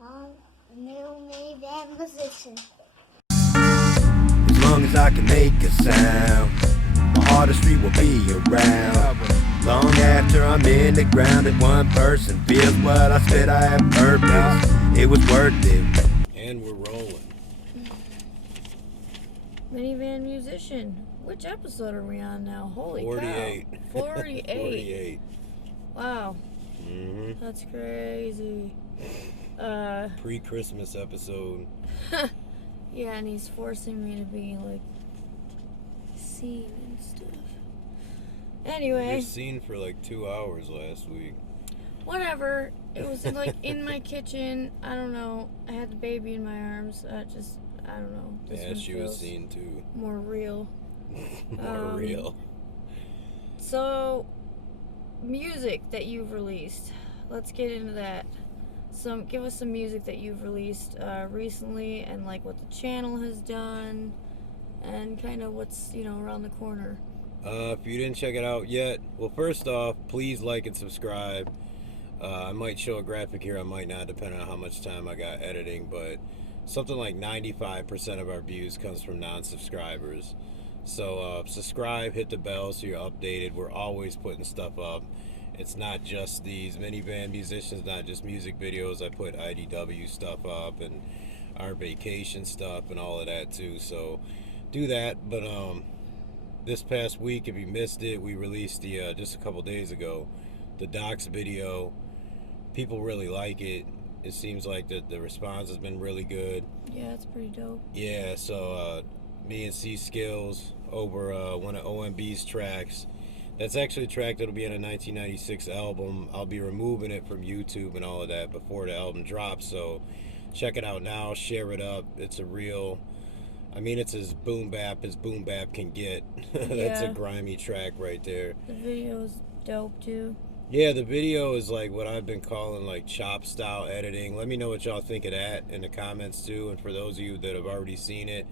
a new Minivan Musician. As long as I can make a sound, my artistry will be around. Long after I'm in the ground and one person feels what I spit, I have purpose. It was worth it. And we're rolling. Minivan Musician. Which episode are we on now? Holy 48. cow. 48. 48. Wow. Mm-hmm. That's crazy. Pre-Christmas episode. Yeah, and he's forcing me to be like seen and stuff. Anyway. You were seen for like 2 hours last week. Whatever. It was like in my kitchen. I don't know. I had the baby in my arms. I don't know. This Yeah, one she was feels seen too. more real. More real. So, music that you've released. Let's get into that. Give us some music that you've released recently, and like what the channel has done, and kind of what's around the corner. If you didn't check it out yet, well, first off, please like and subscribe. I might show a graphic here, I might not, depending on how much time I got editing, but something like 95% of our views comes from non-subscribers. So subscribe, hit the bell so you're updated. We're always putting stuff up. It's not just these Minivan Musicians, not just music videos. I put IDW stuff up and our vacation stuff and all of that too. So do that. But this past week, if you missed it, we released the just a couple days ago the Docs video. People really like it. It seems like the response has been really good. Yeah, it's pretty dope. Yeah, so me and C Skills over one of OMB's tracks. That's actually a track that'll be on a 1996 album. I'll be removing it from YouTube and all of that before the album drops. So check it out now, share it up. It's a real, it's as boom bap can get. That's a grimy track right there. The video's dope too. Yeah, the video is like what I've been calling like chop style editing. Let me know what y'all think of that in the comments too. And for those of you that have already seen it,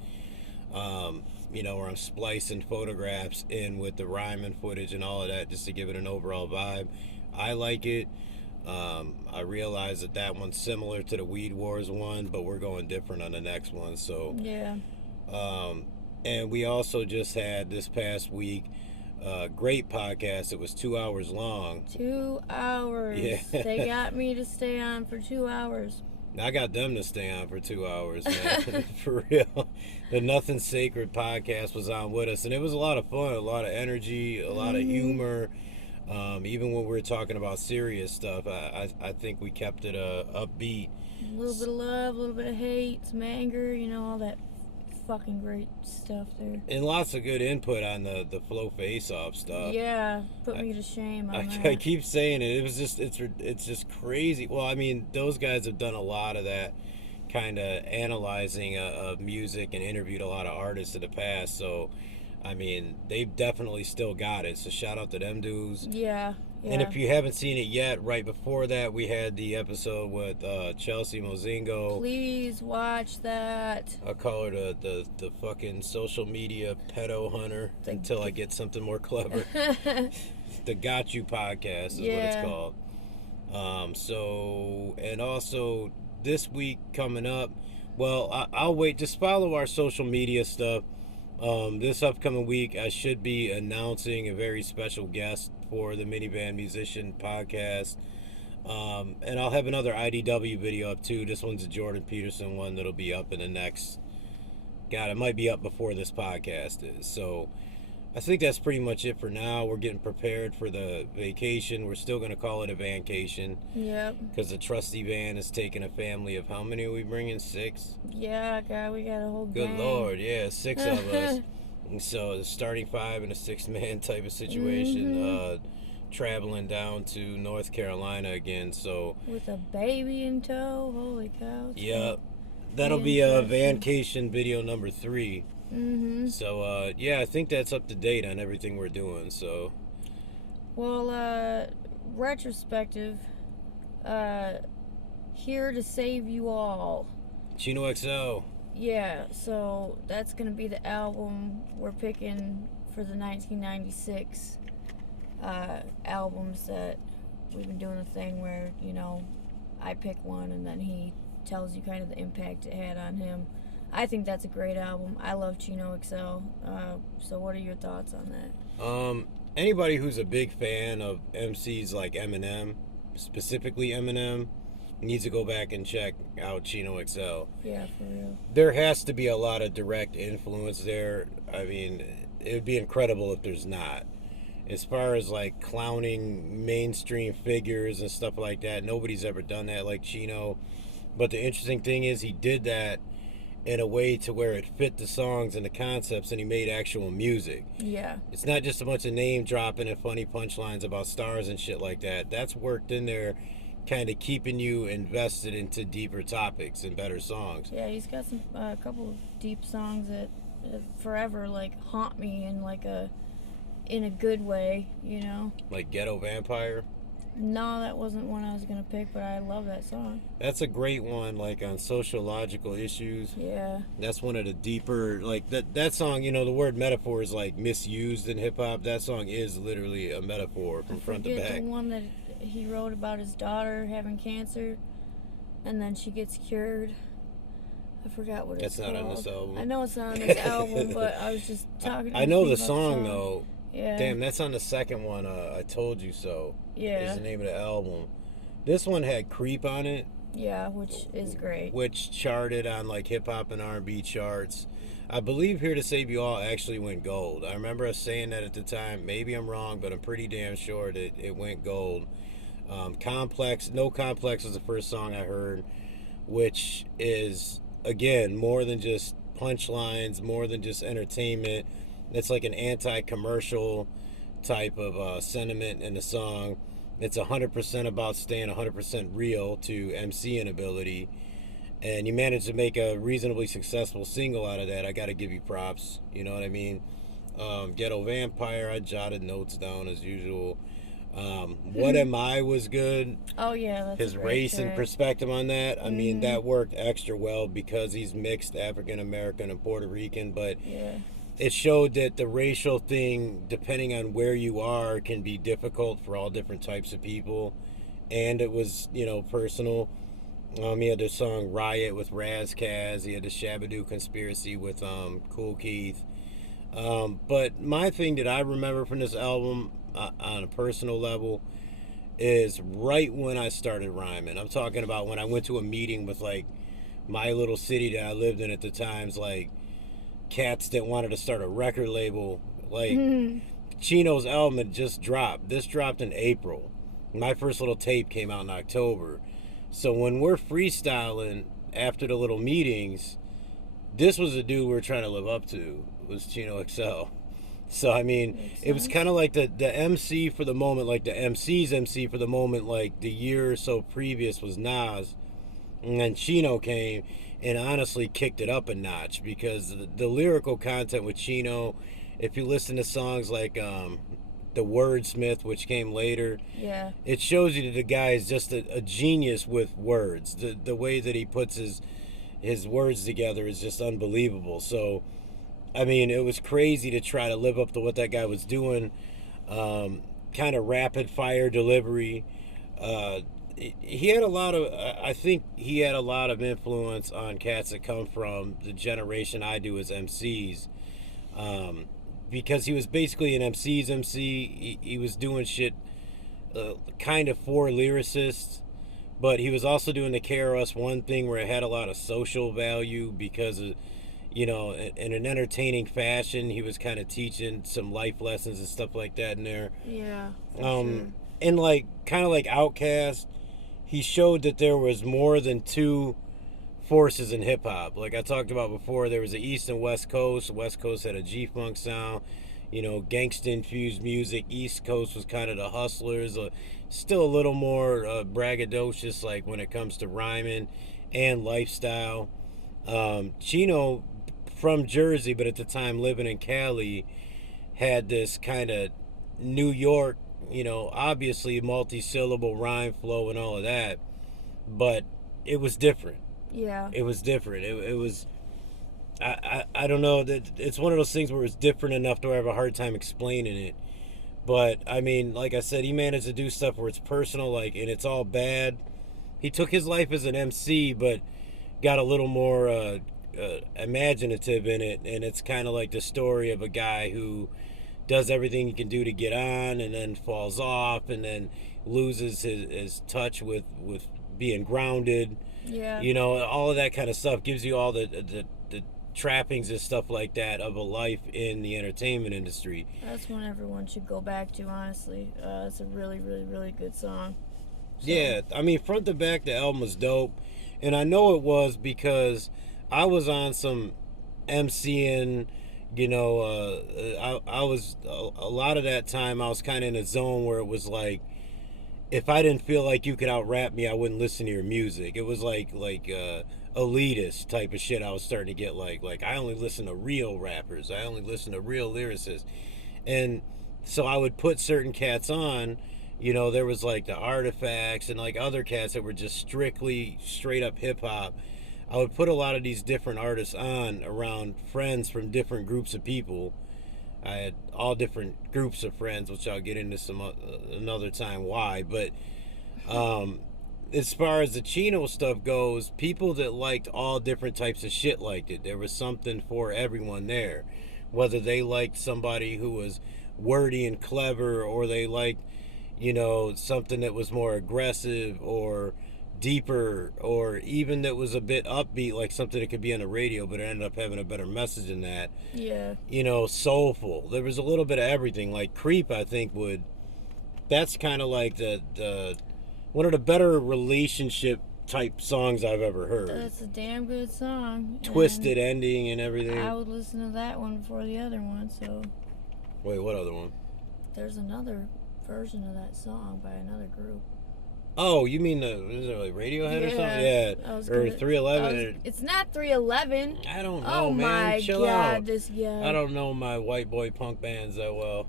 where I'm splicing photographs in with the rhyming footage and all of that just to give it an overall vibe. I like it. I realize that one's similar to the Weed Wars one, but we're going different on the next one. So yeah. And we also just had this past week great podcast. It was 2 hours long. 2 hours. Yeah. They got me to stay on for 2 hours. I got them to stay on for 2 hours, man. For real. The Nothing Sacred podcast was on with us, and it was a lot of fun, a lot of energy, a lot of humor. Even when we were talking about serious stuff, I think we kept it upbeat. A little bit of love, a little bit of hate, some anger, all that fucking great stuff there. And lots of good input on the Flow Face-Off stuff. Yeah, put me to shame on that. I keep saying it. It was just it's just crazy. Well, those guys have done a lot of that kind of analyzing of music and interviewed a lot of artists in the past. So, they've definitely still got it. So shout out to them dudes. Yeah. Yeah. And if you haven't seen it yet, right before that, we had the episode with Chelsea Mozingo. Please watch that. I call her the fucking social media pedo hunter until I get something more clever. The Got You podcast is what it's called. And also this week coming up, well, I'll wait. Just follow our social media stuff. This upcoming week, I should be announcing a very special guest for the Minivan Musician podcast. And I'll have another IDW video up too. This one's a Jordan Peterson one that'll be up in the next... God, it might be up before this podcast is. So I think that's pretty much it for now. We're getting prepared for the vacation. We're still going to call it a vancation. Yep. Because the trusty van is taking a family of how many are we bringing? 6? Yeah, God, we got a whole gang. Good Lord, yeah, 6 of us. And so the starting 5 in a 6-man type of situation, traveling down to North Carolina again. So with a baby in tow, holy cow. Yep. That'll be a vancation video number 3. Mm-hmm. So, I think that's up to date on everything we're doing, so. Well, Retrospective, Here to Save You All. Chino XL. Yeah, so that's going to be the album we're picking for the 1996 albums that we've been doing a thing where, I pick one, and then he tells you kind of the impact it had on him. I think that's a great album. I love Chino XL. So what are your thoughts on that? Anybody who's a big fan of MCs like Eminem, specifically Eminem, needs to go back and check out Chino XL. Yeah, for real. There has to be a lot of direct influence there. I mean, it would be incredible if there's not. As far as like clowning mainstream figures and stuff like that, nobody's ever done that like Chino. But the interesting thing is he did that in a way to where it fit the songs and the concepts, and he made actual music. Yeah. It's not just a bunch of name dropping and funny punchlines about stars and shit like that. That's worked in there, kind of keeping you invested into deeper topics and better songs. Yeah, he's got some a couple of deep songs that forever like haunt me in a good way, you know. Like Ghetto Vampire. No, that wasn't one I was gonna pick, but I love that song. That's a great one, like on sociological issues. Yeah. That's one of the deeper, like that song, you know, the word metaphor is like misused in hip hop. That song is literally a metaphor from front to back. The one that he wrote about his daughter having cancer, and then she gets cured. I forgot what it's called. That's not on this album. I know it's not on this album, but I was just talking. I know the song though. Yeah. Damn, that's on the second one. I Told You So. Yeah. Is the name of the album. This one had Creep on it. Yeah, which is great. Which charted on like hip hop and R&B charts. I believe Here to Save You All actually went gold. I remember us saying that at the time. Maybe I'm wrong, but I'm pretty damn sure that it went gold. Complex, No Complex was the first song I heard, which is, again, more than just punchlines, more than just entertainment. It's like an anti-commercial type of sentiment in the song. It's 100% about staying 100% real to MC inability. And you managed to make a reasonably successful single out of that. I got to give you props. You know what I mean? Ghetto Vampire, I jotted notes down as usual. What Am I was good. Oh, yeah. That's His race and perspective on that. I mean, that worked extra well because he's mixed African-American and Puerto Rican. But yeah, it showed that the racial thing, depending on where you are, can be difficult for all different types of people. And it was, you know, personal. He had the song Riot with Raz Kaz. He had the Shabadoo Conspiracy with Kool Keith. But my thing that I remember from this album on a personal level is right when I started rhyming. I'm talking about when I went to a meeting with like my little city that I lived in at the times, like cats that wanted to start a record label. Like Chino's album had just dropped. This dropped in April. My first little tape came out in October. So when we're freestyling after the little meetings, this was the dude we're trying to live up to, was Chino XL. So, I mean, it was kind of like the MC for the moment, like the MC's MC for the moment, like the year or so previous was Nas. And then Chino came and honestly kicked it up a notch because the lyrical content with Chino, if you listen to songs like the Wordsmith, which came later, yeah, it shows you that the guy is just a genius with words. The way that he puts his words together is just unbelievable. So, I mean, it was crazy to try to live up to what that guy was doing. Kind of rapid fire delivery. He had a lot of, I think he had a lot of influence on cats that come from the generation I do as MCs. Because he was basically an MC's MC. He was doing shit kind of for lyricists, but he was also doing the KRS-One thing where it had a lot of social value because of, you know, in an entertaining fashion. He was kind of teaching some life lessons and stuff like that in there. Yeah. Sure. And like kind of like Outkast, he showed that there was more than two forces in hip hop. Like I talked about before, there was the East and West Coast. West Coast had a G-Funk sound, you know, gangsta infused music. East Coast was kind of the hustlers, still a little more braggadocious, like when it comes to rhyming and lifestyle. Chino, from Jersey, but at the time living in Cali, had this kind of New York, you know, obviously multi-syllable rhyme flow and all of that, but it was different. Yeah. It was different. It was, I don't know, that it's one of those things where it's different enough to have a hard time explaining it. But I mean, like I said, he managed to do stuff where it's personal, like, and it's all bad. he took his life as an MC, but got a little more imaginative in it, and it's kind of like the story of a guy who does everything he can do to get on, and then falls off, and then loses his touch with being grounded. Yeah. You know, all of that kind of stuff gives you all the trappings and stuff like that of a life in the entertainment industry. That's one everyone should go back to, honestly. It's a really, really, really good song. So. Yeah, I mean, front to back, the album was dope. And I know it was because I was on some MCing, you know, I was, a lot of that time, I was kind of in a zone where it was like, if I didn't feel like you could out-rap me, I wouldn't listen to your music. It was like elitist type of shit I was starting to get like I only listen to real rappers. I only listen to real lyricists. And so I would put certain cats on, you know, there was like the Artifacts and like other cats that were just strictly straight up hip hop. I would put a lot of these different artists on around friends from different groups of people. I had all different groups of friends, which I'll get into some another time why. But as far as the Chino stuff goes, people that liked all different types of shit liked it. There was something for everyone there. Whether they liked somebody who was wordy and clever, or they liked, you know, something that was more aggressive or deeper, or even that was a bit upbeat, like something that could be on the radio but it ended up having a better message than that. Yeah. You know, soulful. There was a little bit of everything. Like Creep, I think that's kind of like the one of the better relationship type songs I've ever heard. That's a damn good song. Twisted ending and everything. I would listen to that one before the other one, so. Wait, what other one? There's another version of that song by another group. Oh, you mean is it like Radiohead or something? Yeah. Or 311? It's not 311. I don't know, oh man. My Chill God, out. this guy. I don't know my white boy punk bands that well.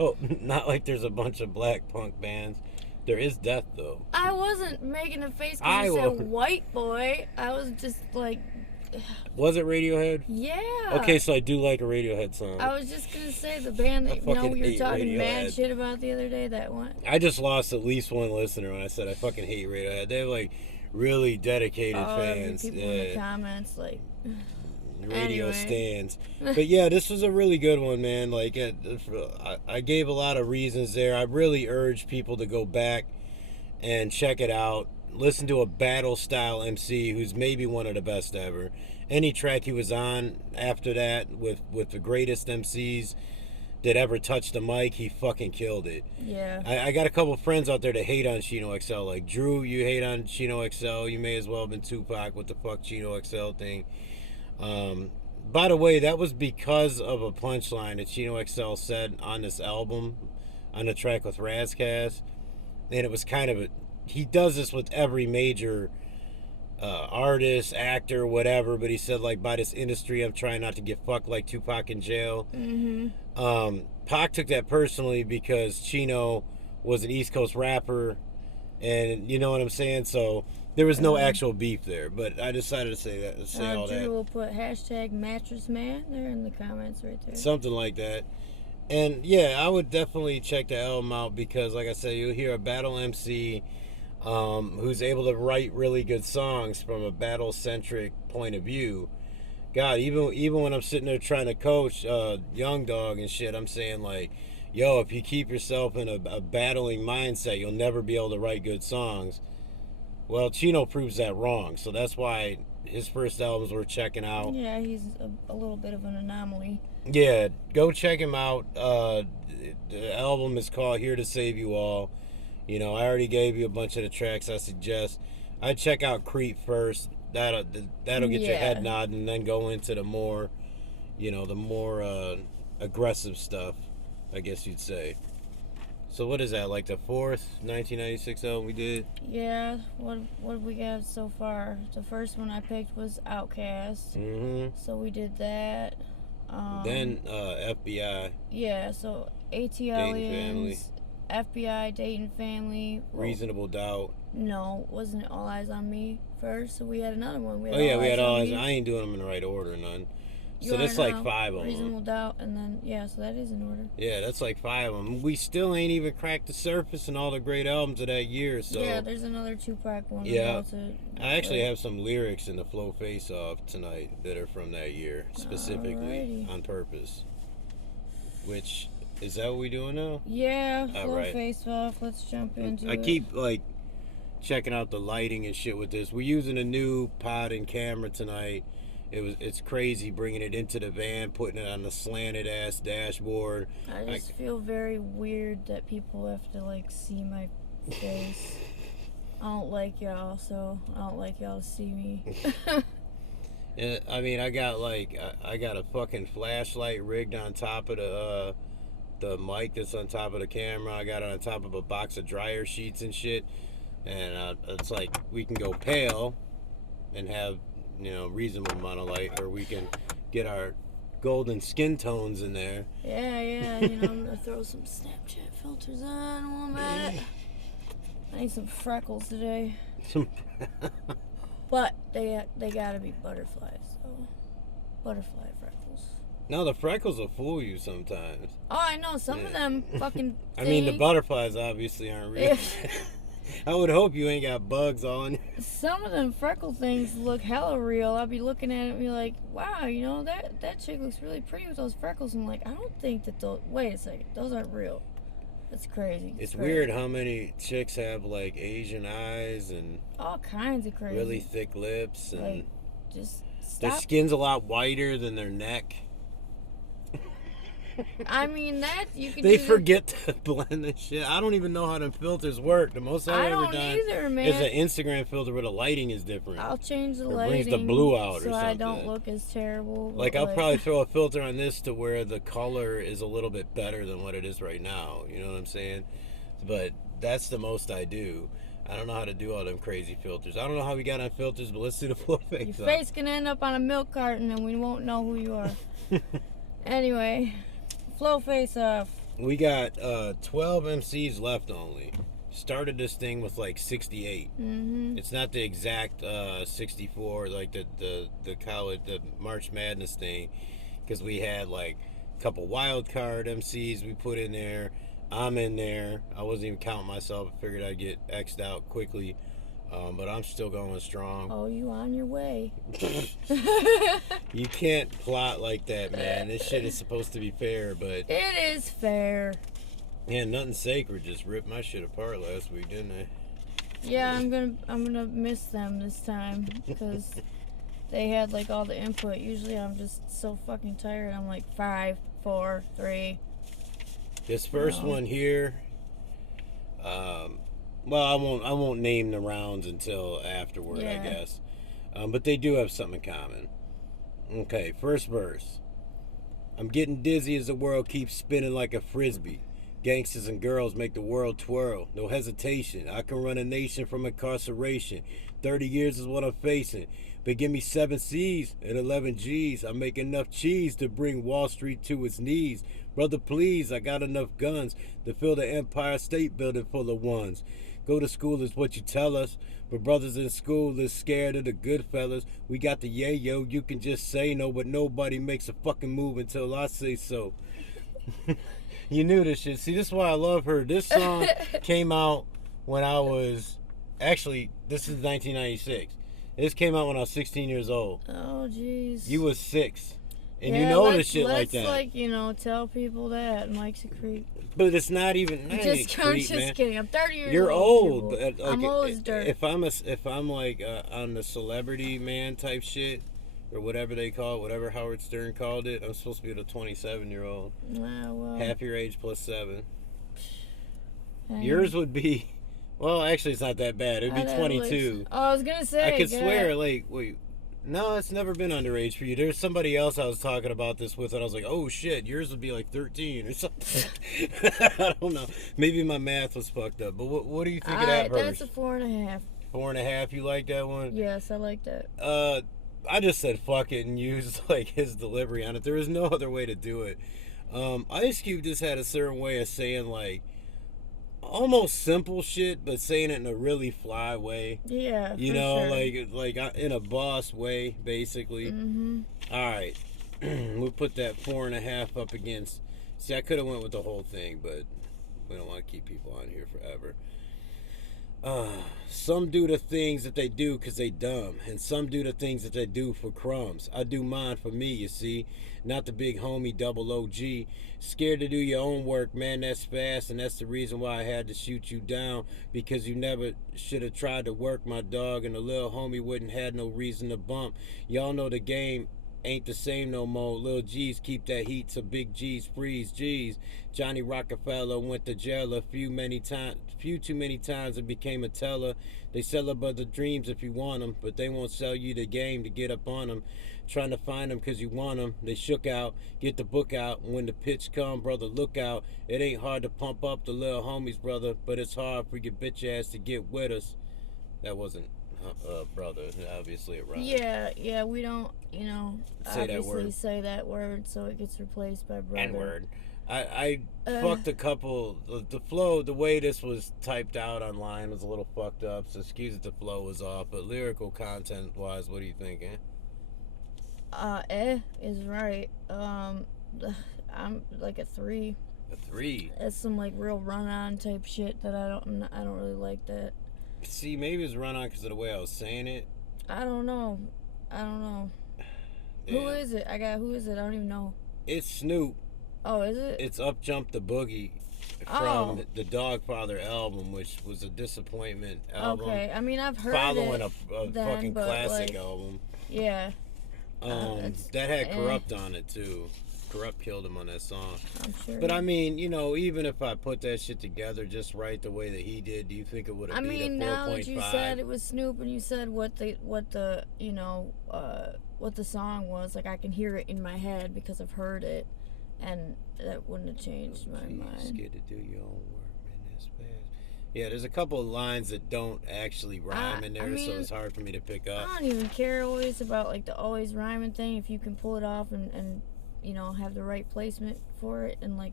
Oh, not like there's a bunch of black punk bands. There is Death, though. I wasn't making a face because you said white boy. I was just like... Was it Radiohead? Yeah. Okay, so I do like a Radiohead song. I was just going to say the band that we were talking mad shit about the other day, that one. I just lost at least one listener when I said I fucking hate Radiohead. They have like really dedicated fans. People in the comments like... Radio anyway. stands. But yeah, this was a really good one, man. Like I gave a lot of reasons there. I really urge people to go back and check it out. Listen to a battle style MC who's maybe one of the best ever. Any track he was on after that with the greatest MCs that ever touched the mic, he fucking killed it. Yeah. I got a couple friends out there that hate on Chino XL. Like, Drew, you hate on Chino XL. You may as well have been Tupac with the fuck Chino XL thing. By the way, that was because of a punchline that Chino XL said on this album, on the track with Razkaz. And it was kind of he does this with every major artist, actor, whatever, but he said, like, by this industry, I'm trying not to get fucked like Tupac in jail. Mm-hmm. Pac took that personally because Chino was an East Coast rapper, and you know what I'm saying? So there was no actual beef there, but I decided to say that. All Drew that. will put hashtag mattress man there in the comments right there. Something like that. And yeah, I would definitely check the album out because, like I said, you'll hear a battle MC who's able to write really good songs from a battle-centric point of view. God, even when I'm sitting there trying to coach Young Dog and shit, I'm saying, like, yo, if you keep yourself in a battling mindset, you'll never be able to write good songs. Well, Chino proves that wrong, so that's why his first albums we're checking out. Yeah, he's a little bit of an anomaly. Yeah, go check him out. The album is called Here to Save You All. You know, I already gave you a bunch of the tracks I suggest. I'd check out Creep first. That'll get your head nodding, and then go into the more, aggressive stuff, I guess you'd say. So what is that, like the fourth 1996 album we did? Yeah, what did we have so far? The first one I picked was Outkast. Mm-hmm. So we did that. Then FBI. Yeah, so ATLians, FBI, Dayton Family. Reasonable Doubt. No, wasn't it All Eyes on Me first? So we had another one. We had All Eyes. I ain't doing them in the right order, none. So that's like 5 of them. Reasonable Doubt, and then yeah, so that is in order. Yeah, that's like 5 of them. We still ain't even cracked the surface in all the great albums of that year. So yeah, there's another Tupac one. Yeah, I actually have some lyrics in the Flow Face Off tonight that are from that year specifically on purpose. Which is that what we doing now? Yeah, Flow right. Face Off. Let's jump into it. I keep like checking out the lighting and shit with this. We're using a new pod and camera tonight. It's crazy bringing it into the van, putting it on the slanted ass dashboard. I just feel very weird that people have to like see my face. I don't like y'all, so I don't like y'all to see me. And, I mean, I got a fucking flashlight rigged on top of the mic that's on top of the camera. I got it on top of a box of dryer sheets and shit. And it's like we can go pale and have, you know, reasonable amount of light, or we can get our golden skin tones in there. Yeah, you know, I'm gonna throw some Snapchat filters on while I'm at it. I need some freckles today. But they gotta be butterflies, so butterfly freckles. No, the freckles will fool you sometimes. Oh, I know, some of them fucking I mean, the butterflies obviously aren't real. I would hope you ain't got bugs on. Some of them freckle things look hella real. I'll be looking at it and be like, wow, you know, that chick looks really pretty with those freckles. I'm like, I don't think that those, wait a second, those aren't real. That's crazy. It's weird how many chicks have like Asian eyes and all kinds of crazy. really thick lips, and like, just stop. their skin's a lot whiter than their neck. I mean, that you can. They forget to blend the shit. I don't even know how them filters work. The most I've ever done either, man. is an Instagram filter where the lighting is different. I'll change the or lighting. brings the blue out or so something. I don't look as terrible. Like I'll probably throw a filter on this to where the color is a little bit better than what it is right now. You know what I'm saying? But that's the most I do. I don't know how to do all them crazy filters. I don't know how we got on filters, but let's do the Flow Face Your face can end up on a milk carton and we won't know who you are. Anyway, Flow Face Off. We got 12 MCs left only. Started this thing with like 68. Mm-hmm. It's not the exact 64 like the college, the March Madness thing, because we had like a couple wild card MCs we put in there. I'm in there. I wasn't even counting myself. I figured I'd get X'd out quickly. But I'm still going strong. Oh, you on your way. You can't plot like that, man. This shit is supposed to be fair, but... It is fair. Yeah, nothing sacred. Just ripped my shit apart last week, didn't I? Yeah, I'm gonna miss them this time because they had like all the input. Usually I'm just so fucking tired. I'm like 5, 4, 3. This first one here, well, I won't name the rounds until afterward, I guess. But they do have something in common. Okay, first verse. I'm getting dizzy as the world keeps spinning like a frisbee. Gangsters and girls make the world twirl. No hesitation. I can run a nation from incarceration. 30 years is what I'm facing. But give me 7 C's and 11 G's. I make enough cheese to bring Wall Street to its knees. Brother, please, I got enough guns to fill the Empire State Building full of ones. Go to school is what you tell us. But brothers in school is scared of the good fellas. We got the yayo, you can just say no, but nobody makes a fucking move until I say so. You knew this shit. See, this is why I love her. This song came out when I was... Actually, this is 1996. This came out when I was 16 years old. Oh, jeez. You was 6. And you know this shit like that. Let's, like, you know, tell people that Mike's a creep. But it's not even... I'm just kidding. I'm 30 years old. You're old. But, like, I'm old as dirt. If I'm like on the celebrity man type shit, or whatever they call it, whatever Howard Stern called it, I'm supposed to be with a 27-year-old. Well, half your age plus 7. Dang. Yours would be... Well, actually, it's not that bad. It'd be 22. Oh, I was going to say. I could swear, like, wait... No, it's never been underage for you. There's somebody else I was talking about this with, and I was like, oh, shit, yours would be like 13 or something. I don't know. Maybe my math was fucked up. But what do you think of that verse? That's a 4.5. 4.5? You like that one? Yes, I like that. I just said fuck it and used, like, his delivery on it. There was no other way to do it. Ice Cube just had a certain way of saying, like, almost simple shit, but saying it in a really fly way. Yeah, you know, sure. like in a boss way, basically. Mm-hmm. All right, we'll put that 4.5 up against. See, I could have went with the whole thing, but we don't want to keep people on here forever. Some do the things that they do because they dumb, and some do the things that they do for crumbs. I do mine for me, you see, not the big homie double OG. Scared to do your own work, man, that's fast, and that's the reason why I had to shoot you down, because you never should have tried to work my dog, and the little homie wouldn't had no reason to bump. Y'all know the game ain't the same no more. Lil G's keep that heat, so big G's freeze. G's. Johnny Rockefeller went to jail a few too many times and became a teller. They sell about the dreams if you want them, but they won't sell you the game to get up on them. Trying to find them because you want them. They shook out, get the book out. When the pitch come, brother, look out. It ain't hard to pump up the little homies, brother, but it's hard for your bitch ass to get with us. That wasn't brother, obviously it rhymes. Yeah, we don't, Say that word. say that word, so it gets replaced by brother. N-word. I fucked a couple. The flow, the way this was typed out online was a little fucked up, so excuse if the flow was off, but lyrical content wise, what are you thinking? Is right. I'm like a 3. A 3? That's some like real run-on type shit that I don't really like that. See, maybe it's run on because of the way I was saying it. I don't know. Yeah. Who is it? Who is it? I don't even know. It's Snoop. Oh, is it? It's Up Jump the Boogie from the Dogfather album, which was a disappointment album. Okay, I mean, I've heard following it a then, fucking but, classic like, album. Yeah. That had Corrupt on it too. Corrupt killed him on that song. I'm sure. But I mean, even if I put that shit together just right the way that he did, do you think it would have beat a 4.5? Now that you said it was Snoop and you said what the song was, like I can hear it in my head because I've heard it, and that wouldn't have changed my mind. Scared to do your own work, man. That's fast. Yeah, there's a couple of lines that don't actually rhyme in there, so it's hard for me to pick up. I don't even care always about like the always rhyming thing if you can pull it off and have the right placement for it, and like,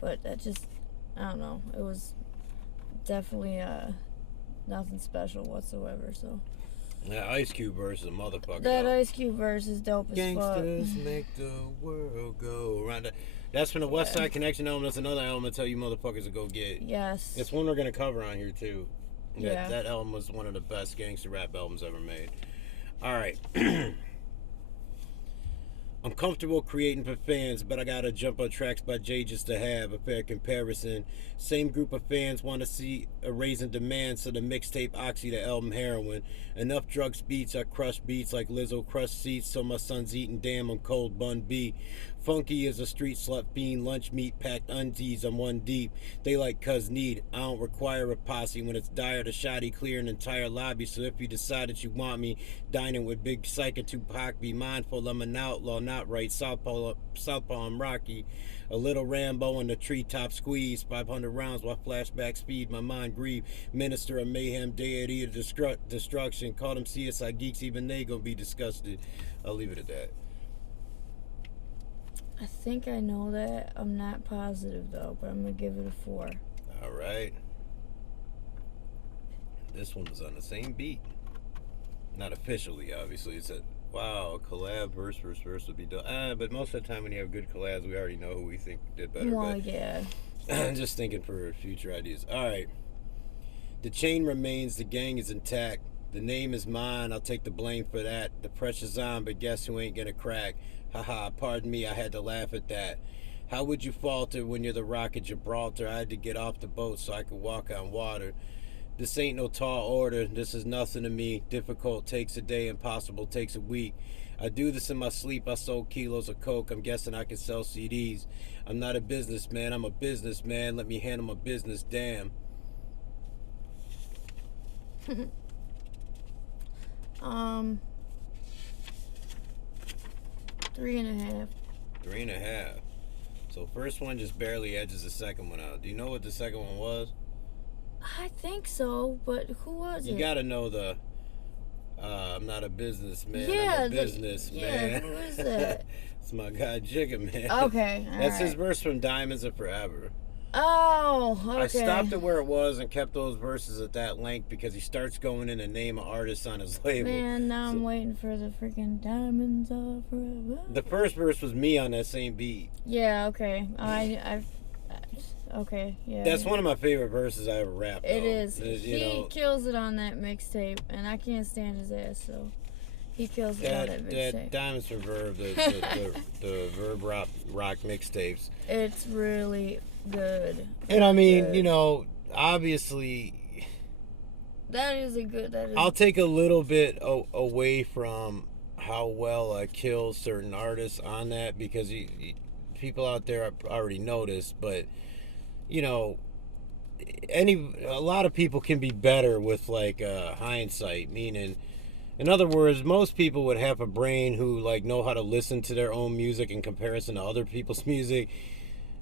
but that just, I don't know, it was definitely nothing special whatsoever. So that Ice Cube verse is a motherfucker. That Ice Cube verse is dope as fuck. Gangsters make the world go around. That's from the West Side Connection album. That's another album I tell you motherfuckers to go get. Yes. It's one we're gonna cover on here too. Yeah. That album was one of the best gangster rap albums ever made. All right. I'm comfortable creating for fans, but I gotta jump on tracks by Jay just to have a fair comparison. Same group of fans want to see a raise in demand, so the mixtape Oxy, the album Heroin. Enough drugs beats, I crush beats like Lizzo crush seats, so my son's eating, damn, I'm cold, Bun B. Funky as a street slut fiend, lunch meat packed undies, I'm one deep. They like cuz need, I don't require a posse. When it's dire, the shoddy clear an entire lobby. So if you decide that you want me, dining with Big Psych and Tupac, be mindful I'm an outlaw, not right. Southpaw, I'm Rocky. A little Rambo in the treetop squeeze, 500 rounds while flashback speed, my mind grieve. Minister of mayhem, deity of destruction. Call them CSI geeks, even they gonna be disgusted. I'll leave it at that. I think I know that. I'm not positive though, but I'm gonna give it a 4. All right. This one was on the same beat. Not officially, obviously. It's a wow, collab verse would be done. But most of the time when you have good collabs, we already know who we think did better. Well, yeah. I'm just thinking for future ideas. All right. The chain remains. The gang is intact. The name is mine. I'll take the blame for that. The pressure's on, but guess who ain't gonna crack? Haha, pardon me, I had to laugh at that. How would you falter when you're the Rock of Gibraltar? I had to get off the boat so I could walk on water. This ain't no tall order. This is nothing to me. Difficult takes a day, impossible takes a week. I do this in my sleep. I sold kilos of coke. I'm guessing I can sell CDs. I'm not a businessman. I'm a businessman. Let me handle my business. Damn. 3.5. 3.5. So first one just barely edges the second one out. Do you know what the second one was? I think so, but who was it? You gotta know the I'm not a businessman, yeah, I'm a businessman. Yeah, who is that? It's my guy Jigga Man. Okay, That's right. his verse from Diamonds Are Forever. Oh, okay. I stopped it where it was and kept those verses at that length because he starts going in and name of artists on his label. Man, now I'm waiting for the freaking diamonds are forever. The first verse was me on that same beat. Yeah, okay. Okay, yeah. That's one of my favorite verses I ever rapped. It though. is. You He know, kills it on that mixtape, and I can't stand his ass, so he kills it on that mixtape. that Diamonds from Verb, the Verb rock mixtapes. It's really good. And I mean, Good. you know, obviously, That is a good. That is. I'll take a little bit away from how well I kill certain artists on that because people out there already noticed, but you know, a lot of people can be better with like hindsight, meaning, in other words, most people would have a brain who like know how to listen to their own music in comparison to other people's music,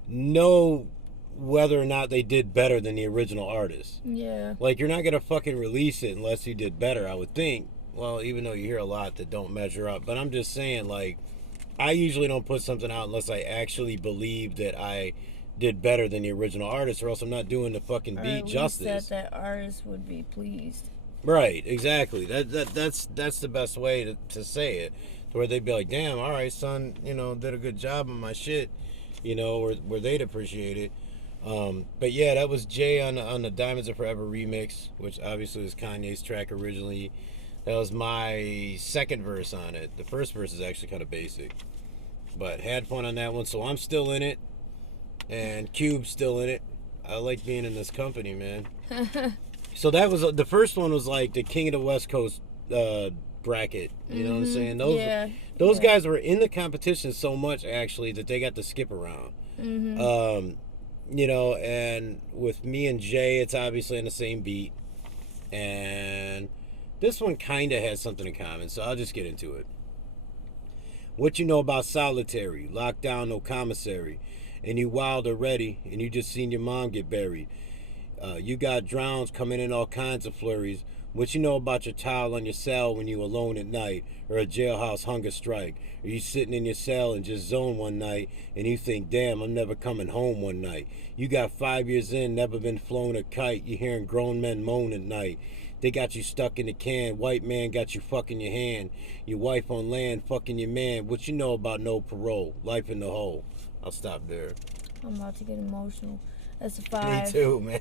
know whether or not they did better than the original artist. Yeah. Like, you're not gonna fucking release it unless you did better, I would think. Well, even though you hear a lot that don't measure up, but I'm just saying, like, I usually don't put something out unless I actually believe that I did better than the original artist, or else I'm not doing the fucking Or beat at least justice. that artist would be pleased. Right, exactly. That's the best way to say it, to where they'd be like, damn, all right, son, you know, did a good job on my shit, you know, where they'd appreciate it. But yeah, that was Jay on the Diamonds Are Forever remix, which obviously was Kanye's track originally. That was my second verse on it. The first verse is actually kind of basic, but had fun on that one. So I'm still in it, and Cube's still in it. I like being in this company, man. So that was the first one was like the King of the West Coast bracket. You know what I'm saying? Those guys were in the competition so much actually that they got to skip around. You know, and with me and Jay, it's obviously on the same beat, and this one kind of has something in common, so I'll just get into it. What you know about solitary, locked down, no commissary, and you wild already, and you just seen your mom get buried. You got drowns coming in all kinds of flurries. What you know about your towel on your cell when you alone at night, or a jailhouse hunger strike, or you sitting in your cell and just zone one night, and you think, damn, I'm never coming home one night. You got 5 years in, never been flown a kite, you hearing grown men moan at night. They got you stuck in the can, white man got you fucking your hand, your wife on land fucking your man. What you know about no parole, life in the hole. I'll stop there. I'm about to get emotional. That's a 5. Me too, man.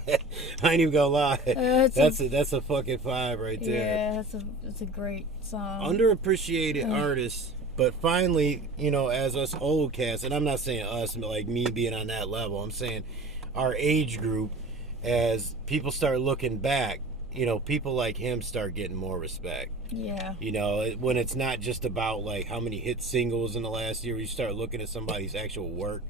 I ain't even gonna lie. That's a fucking 5 right there. Yeah, that's a great song. Underappreciated artists, but finally, you know, as us old cats, and I'm not saying us, but like me being on that level, I'm saying our age group, as people start looking back, you know, people like him start getting more respect. Yeah. You know, when it's not just about like how many hit singles in the last year, you start looking at somebody's actual work.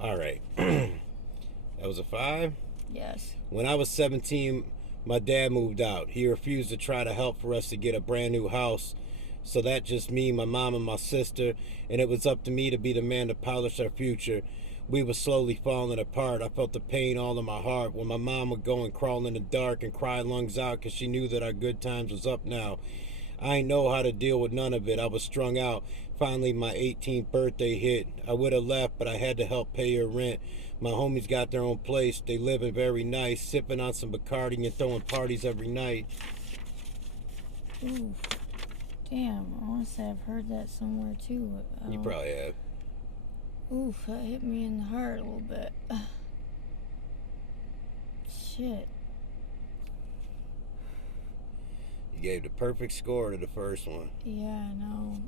All right. That was a 5? Yes. When I was 17, my dad moved out. He refused to try to help for us to get a brand new house. So that just me, my mom, and my sister, and it was up to me to be the man to polish our future. We were slowly falling apart. I felt the pain all in my heart when my mom would go and crawl in the dark and cry lungs out because she knew that our good times was up now. I ain't know how to deal with none of it. I was strung out. Finally, my 18th birthday hit. I would have left, but I had to help pay her rent. My homies got their own place. They living very nice, sipping on some Bacardi and throwing parties every night. Ooh. Damn, I want to say I've heard that somewhere too. You probably have. Oof, that hit me in the heart a little bit. Shit. You gave the perfect score to the first one. Yeah, I know.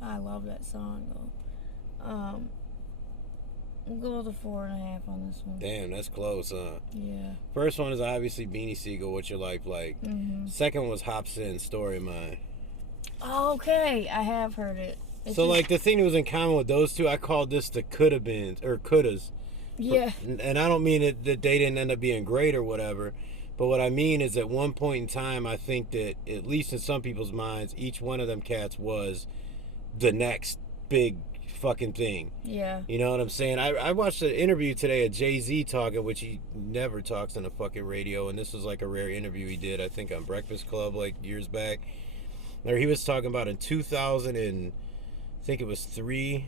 I love that song though. We'll go with a 4.5 on this one. Damn, that's close, huh? Yeah. First one is obviously Beanie Sigel, What's Your Life Like? Second one was Hopsin, Story of Mine. Oh, okay, I have heard it. It's So, just, like, the thing that was in common with those two, I called this the coulda beens, or couldas. yeah. And I don't mean that they didn't end up being great or whatever, but what I mean is at one point in time, I think that, at least in some people's minds, each one of them cats was the next big fucking thing. Yeah. You know what I'm saying? I watched an interview today of Jay-Z talking, which he never talks on the fucking radio, and this was like a rare interview he did, I think, on Breakfast Club, like, years back. Or he was talking about in 2000 and I think it was 3,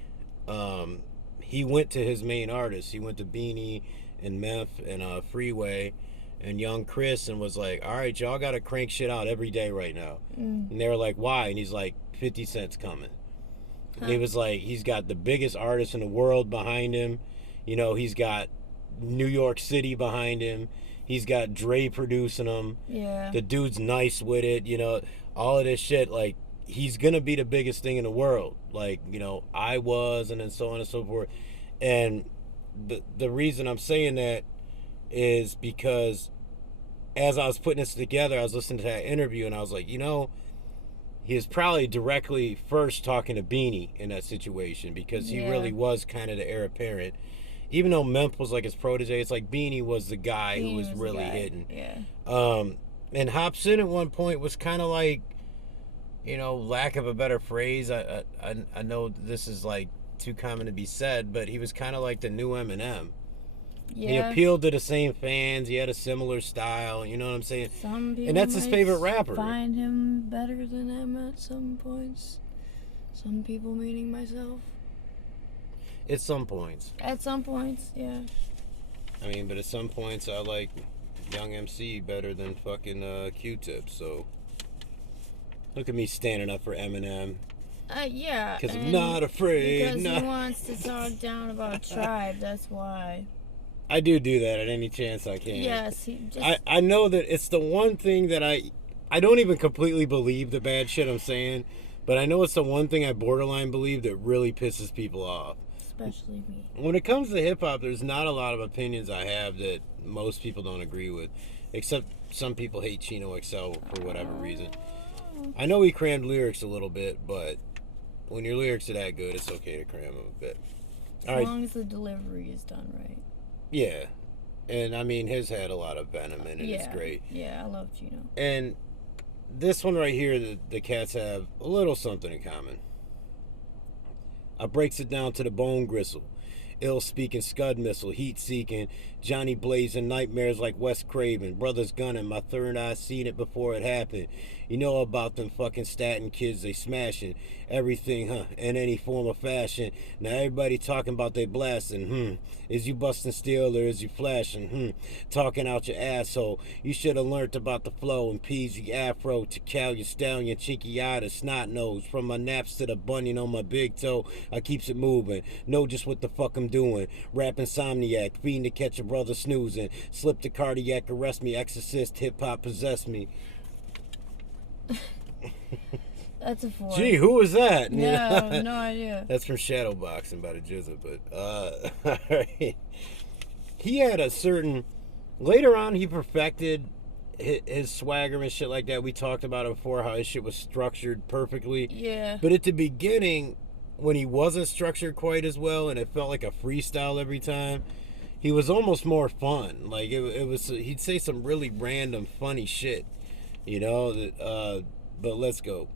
he went to his main artist. He went to Beanie in Memph and Freeway and Young Chris and was like, all right, y'all got to crank shit out every day right now. And they were like, why? And he's like, 50 Cent's coming. He was like, he's got the biggest artist in the world behind him. You know, he's got New York City behind him. He's got Dre producing him. Yeah. The dude's nice with it, you know, all of this shit. Like, he's going to be the biggest thing in the world. Like, you know, I was, and then so on and so forth. And the reason I'm saying that is because as I was putting this together, I was listening to that interview, and I was like, you know, he was probably directly first talking to Beanie in that situation because he really was kind of the heir apparent. Even though Memph was like his protege, it's like Beanie was the guy who was really hitting. Yeah. And Hopsin at one point was kind of like, you know, lack of a better phrase. I know this is like too common to be said, but he was kind of like the new Eminem. Yeah. He appealed to the same fans. He had a similar style. You know what I'm saying? Some people and that's his favorite rapper. Find him better than him at some points. Some people, meaning myself. At some points. At some points, yeah. I mean, but at some points, I like Young MC better than fucking Q-Tip. So look at me standing up for Eminem. Yeah. Because I'm not afraid. Because he wants to talk down about Tribe. That's why. I do that at any chance I can. Yes, he just... I know that it's the one thing that I don't even completely believe the bad shit I'm saying, but I know it's the one thing I borderline believe that really pisses people off. Especially me. When it comes to hip-hop, there's not a lot of opinions I have that most people don't agree with, except some people hate Chino XL for whatever reason. I know he crammed lyrics a little bit, but when your lyrics are that good, it's okay to cram them a bit. As long as the delivery is done right. Yeah. And, I mean, his had a lot of venom in it. Yeah. It's great. Yeah, I love Chino. And this one right here, the cats have a little something in common. I breaks it down to the bone gristle. Ill-speaking scud missile, heat-seeking, Johnny blazing nightmares like Wes Craven, brothers gunning, my third eye seen it before it happened. You know about them fucking statin kids, they smashing everything, in any form of fashion. Now everybody talking about they blasting, is you busting steel or is you flashing, talking out your asshole. You should have learnt about the flow and peasy afro, to cal your stallion, chinky-eyed, snot nose. From my naps to the bunion on my big toe, I keeps it moving. Know just what the fuck I'm doing. Rap insomniac, feeding to catch a brother snoozing. Slip the cardiac, arrest me, exorcist, hip-hop possess me. That's a 4. Gee, who was that? No, no idea. That's from Shadowboxing by the Jizza, but alright. He had a certain, later on he perfected his swagger and shit like that. We talked about it before, how his shit was structured perfectly. Yeah. But at the beginning, when he wasn't structured quite as well and it felt like a freestyle every time, he was almost more fun. Like it was, he'd say some really random funny shit, you know. But let's go.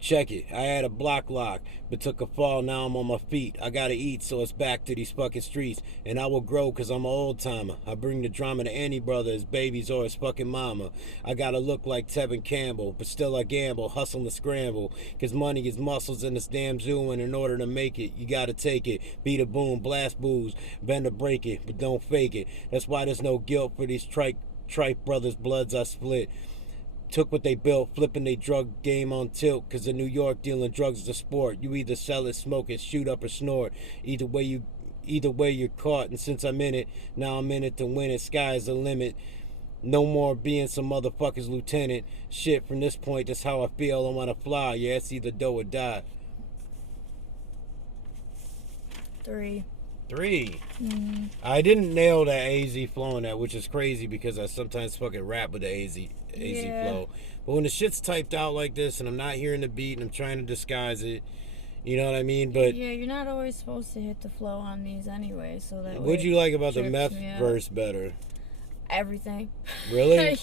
Check it. I had a block lock, but took a fall. Now I'm on my feet. I gotta eat, so it's back to these fucking streets. And I will grow, cause I'm an old timer. I bring the drama to any brother, his babies or his fucking mama. I gotta look like Tevin Campbell, but still I gamble, hustle and scramble. Cause money is muscles in this damn zoo, and in order to make it, you gotta take it. Beat a boom, blast booze, bend or break it, but don't fake it. That's why there's no guilt for these tripe brothers' bloods I split. Took what they built, flipping they drug game on tilt. Cause in New York, dealing drugs is a sport. You either sell it, smoke it, shoot up or snort. Either way you're caught. And since I'm in it, now I'm in it to win it. Sky's the limit. No more being some motherfucker's lieutenant. Shit, from this point, that's how I feel. I wanna fly. Yeah, it's either do or die. 3. 3. I didn't nail that AZ flow in that, which is crazy because I sometimes fucking rap with the AZ flow. But when the shit's typed out like this and I'm not hearing the beat and I'm trying to disguise it, you know what I mean? But yeah, you're not always supposed to hit the flow on these anyway, so that what'd you like about the meth verse better? Everything. Really?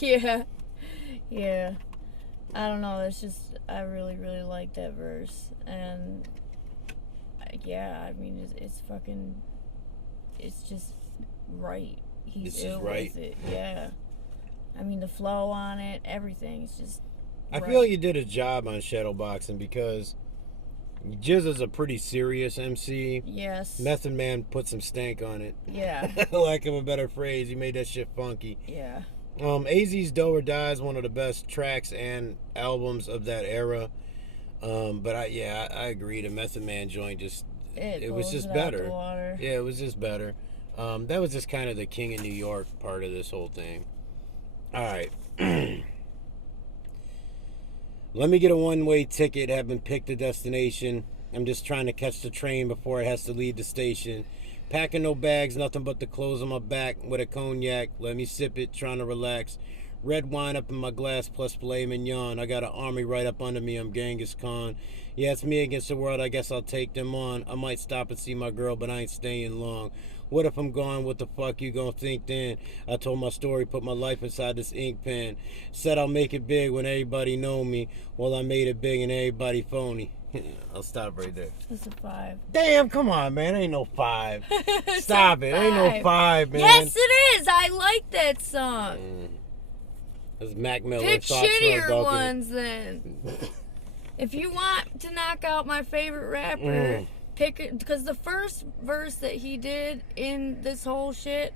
Yeah. I don't know, it's just, I really, really like that verse. And yeah, I mean, it's fucking, it's just right. He's ill with it. Yeah. I mean, the flow on it, everything. It's just I feel you did a job on Shadowboxing because Jizza's a pretty serious MC. Yes. Method Man put some stank on it. Yeah. Lack of a better phrase, he made that shit funky. Yeah. AZ's Do or Die is one of the best tracks and albums of that era. But I agree. The Method Man joint it was just better. Yeah, it was just better. That was just kind of the King of New York part of this whole thing. All right. Let me get a one-way ticket. Haven't picked a destination. I'm just trying to catch the train before it has to leave the station. Packing no bags, nothing but the clothes on my back with a cognac. Let me sip it, trying to relax. Red wine up in my glass plus filet mignon. I got an army right up under me. I'm Genghis Khan. Yeah, it's me against the world. I guess I'll take them on. I might stop and see my girl, but I ain't staying long. What if I'm gone? What the fuck you gonna think then? I told my story, put my life inside this ink pen. Said I'll make it big when everybody know me. Well, I made it big and everybody phony. I'll stop right there. It's a 5. Damn, come on, man. Ain't no 5. Stop it. Ain't no 5, man. Yes, it is. I like that song. That's Mac Miller. Pick shittier ones then. If you want to knock out my favorite rapper, pick it, because the first verse that he did in this whole shit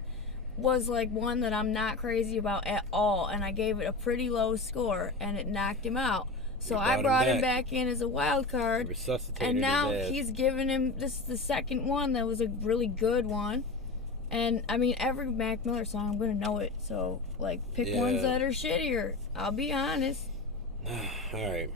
was like one that I'm not crazy about at all, and I gave it a pretty low score, and it knocked him out. So I brought him back in as a wild card, and now he's giving him the second one that was a really good one. And I mean, every Mac Miller song I'm gonna know it. So like, pick ones that are shittier. I'll be honest. All right.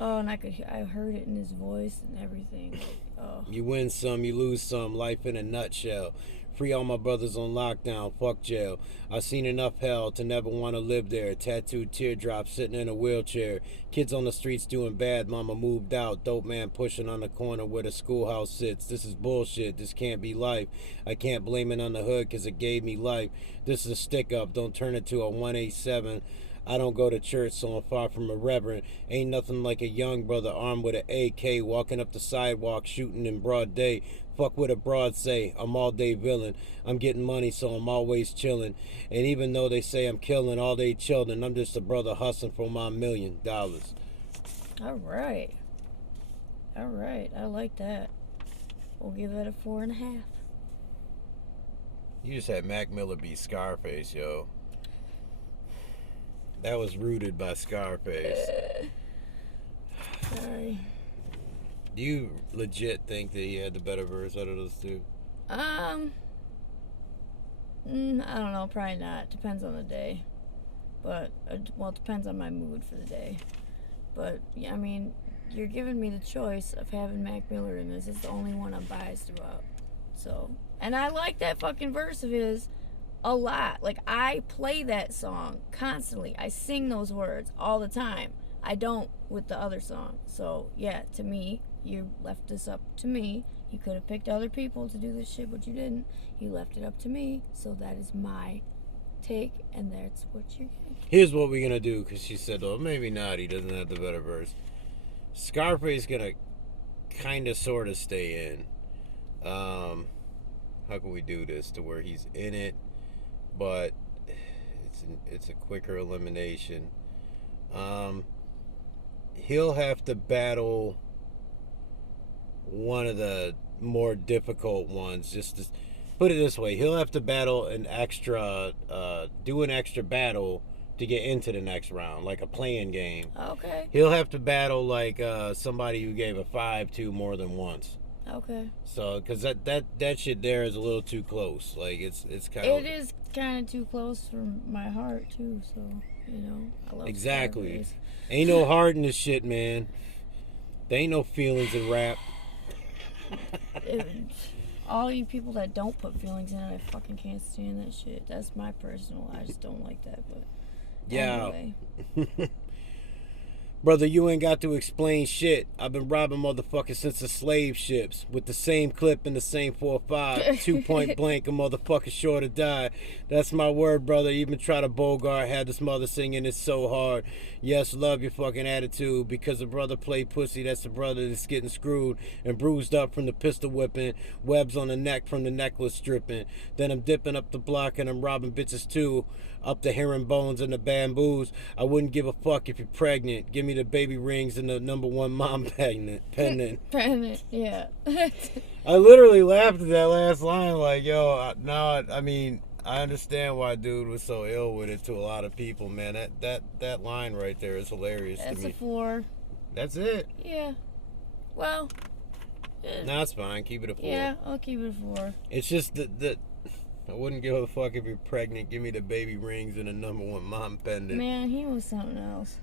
Oh, and I heard it in his voice and everything. Like, oh. You win some, you lose some. Life in a nutshell. Free all my brothers on lockdown. Fuck jail. I've seen enough hell to never want to live there. Tattooed teardrops sitting in a wheelchair. Kids on the streets doing bad. Mama moved out. Dope man pushing on the corner where the schoolhouse sits. This is bullshit. This can't be life. I can't blame it on the hood because it gave me life. This is a stick up. Don't turn it to a 187. I don't go to church, so I'm far from a reverend. Ain't nothing like a young brother armed with an AK walking up the sidewalk shooting in broad day. Fuck what a broad say, I'm all day villain. I'm getting money, so I'm always chilling. And even though they say I'm killing all they children, I'm just a brother hustling for my $1 million. All right. All right, I like that. We'll give that a 4.5. You just had Mac Miller beat Scarface, yo. That was rooted by Scarface. Sorry. Do you legit think that he had the better verse out of those two? I don't know. Probably not. Depends on the day. But, well, it depends on my mood for the day. But, yeah, I mean, you're giving me the choice of having Mac Miller in this. It's the only one I'm biased about. So, and I like that fucking verse of his a lot. Like, I play that song constantly. I sing those words all the time. I don't with the other song. So, yeah, to me, you left this up to me. You could have picked other people to do this shit, but you didn't. You left it up to me. So that is my take, and that's what you're getting. Here's what we're gonna do, because she said, oh, maybe not, he doesn't have the better verse. Scarface gonna kind of sort of stay in. How can we do this to where he's in it, but it's a quicker elimination. He'll have to battle one of the more difficult ones. Just to put it this way, he'll have to battle an extra battle to get into the next round, like a playing game. Okay. He'll have to battle like somebody who gave a 5 to more than once. Okay. So, because that shit there is a little too close. Like, it's kind of... It is kind of too close for my heart, too, so, you know, I love Exactly. Scarface. Ain't no heart in this shit, man. There ain't no feelings in rap. All you people that don't put feelings in it, I fucking can't stand that shit. That's my personal, I just don't like that, but... Yeah. Anyway. Brother, you ain't got to explain shit. I've been robbing motherfuckers since the slave ships. With the same clip and the same 4.5. 2 point blank, a motherfucker sure to die. That's my word, brother. Even try to Bogart. Had this mother singing It's So Hard. Yes, love your fucking attitude. Because a brother play pussy, that's a brother that's getting screwed and bruised up from the pistol whipping. Webs on the neck from the necklace stripping. Then I'm dipping up the block and I'm robbing bitches too. Up the herringbones and the bamboos. I wouldn't give a fuck if you're pregnant. Give me the baby rings and the #1 mom pendant. Pendant, yeah. I literally laughed at that last line like, yo, I mean, I understand why dude was so ill with it to a lot of people, man. That line right there is hilarious to me. That's a 4. That's it. Yeah. Well. Nah, it's fine. Keep it a 4. Yeah, I'll keep it a 4. It's just that I wouldn't give a fuck if you're pregnant. Give me the baby rings and the #1 mom pendant. Man, he was something else.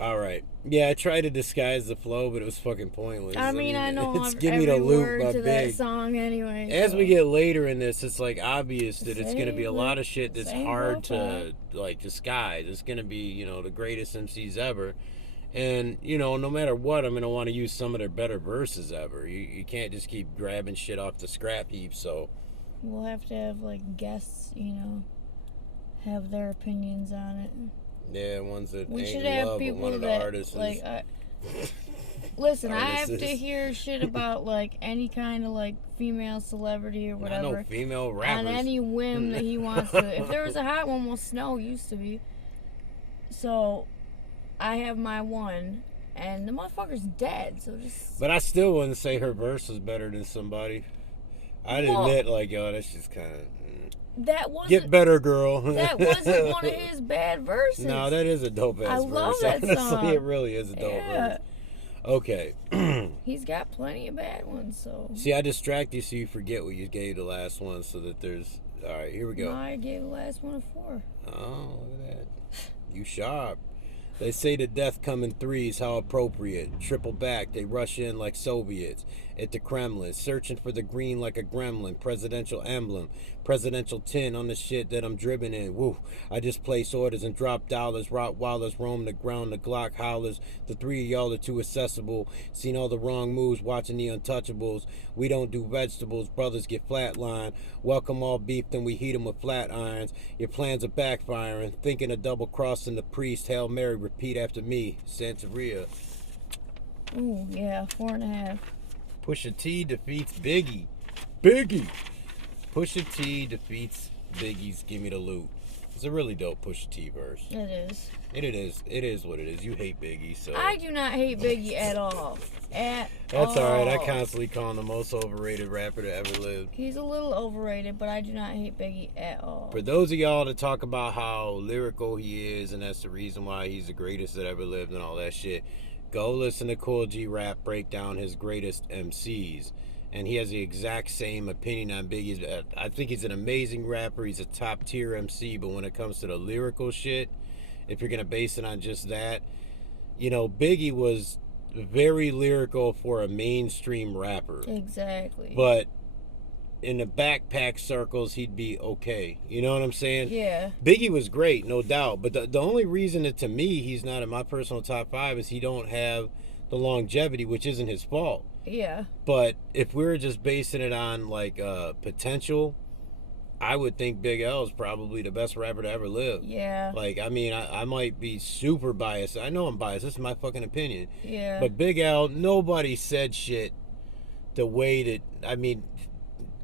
All right. Yeah, I tried to disguise the flow, but it was fucking pointless. I mean, I know it's Give every Me the Loot word by to Big. that song anyway. As so. we get later in this, it's like obvious that it's going to be a Same lot of shit that's same hard profile. to like disguise. It's going to be, you know, the greatest MCs ever. And, you know, no matter what, I'm going to want to use some of their better verses ever. You can't just keep grabbing shit off the scrap heap, so. We'll have to have, like, guests, you know, have their opinions on it. Yeah, ones that We ain't should in have love, but people one of the that, artists like, is. listen, I have to Artists. hear shit about, like, any kind of, like, female celebrity or I whatever. know female rappers. On any whim that he wants to. If there was a hot one, well, Snow used to be. So, I have my one, and the motherfucker's dead, so just... But I still wouldn't say her verse was better than somebody. I'd Well, admit, like, yo, that's just kind of... That wasn't... Get better, girl. That wasn't one of his bad verses. No, that is a dope-ass I verse. love that Honestly, song. it really is a dope verse. Okay. He's got plenty of bad ones, so... See, I distract you so you forget what you gave the last one so that there's... All right, here we go. No, I gave the last one a 4. Oh, look at that. You sharp. They say that death come in threes, how appropriate. Triple back, they rush in like Soviets at the Kremlin, searching for the green like a gremlin. Presidential emblem, presidential tin on the shit that I'm dribbling in. Woo, I just place orders and drop dollars. Rottweilers roam the ground, the Glock howlers. The 3 of y'all are too accessible. Seen all the wrong moves, watching the untouchables. We don't do vegetables, brothers get flatlined. Welcome all beef, then we heat them with flat irons. Your plans are backfiring, thinking of double crossing the priest. Hail Mary, repeat after me. Santeria. Ooh, yeah, 4.5. Pusha T defeats Biggie. Biggie! Pusha T defeats Biggie's Give Me the Loot. It's a really dope Pusha T verse. It is. It is what it is. You hate Biggie, so... I do not hate Biggie at all. That's alright. I constantly call him the most overrated rapper that ever lived. He's a little overrated, but I do not hate Biggie at all. For those of y'all that talk about how lyrical he is and that's the reason why he's the greatest that ever lived and all that shit, go listen to Cool G Rap break down his greatest MCs. And he has the exact same opinion on Biggie. I think he's an amazing rapper. He's a top tier MC. But when it comes to the lyrical shit, if you're going to base it on just that, you know, Biggie was very lyrical for a mainstream rapper. Exactly. But in the backpack circles, he'd be okay. You know what I'm saying? Yeah. Biggie was great, no doubt. But the only reason that, to me, he's not in my personal top 5 is he don't have the longevity, which isn't his fault. Yeah. But if we were just basing it on, like, potential, I would think Big L is probably the best rapper to ever live. Yeah. Like, I mean, I might be super biased. I know I'm biased. This is my fucking opinion. Yeah. But Big L, nobody said shit the way that, I mean,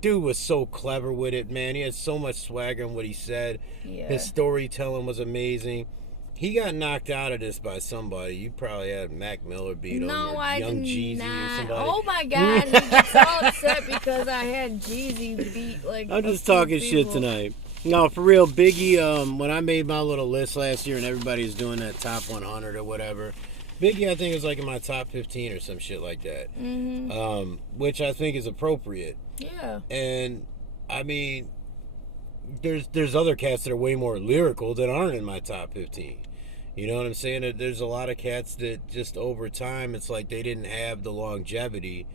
dude was so clever with it, man. He had so much swagger in what he said. Yeah. His storytelling was amazing. He got knocked out of this by somebody. You probably had Mac Miller beat him, No, or I Young did Jeezy not. or somebody. Oh my God, he gets all upset because I had Jeezy beat like. I'm a just few talking shit people. tonight. No, for real, Biggie, when I made my little list last year and everybody was doing that top 100 or whatever, Biggie, I think, was like in my top 15 or some shit like that. Mm-hmm. Which I think is appropriate. Yeah. And, I mean, there's other cats that are way more lyrical that aren't in my top 15. You know what I'm saying? There's a lot of cats that just over time, it's like they didn't have the longevity.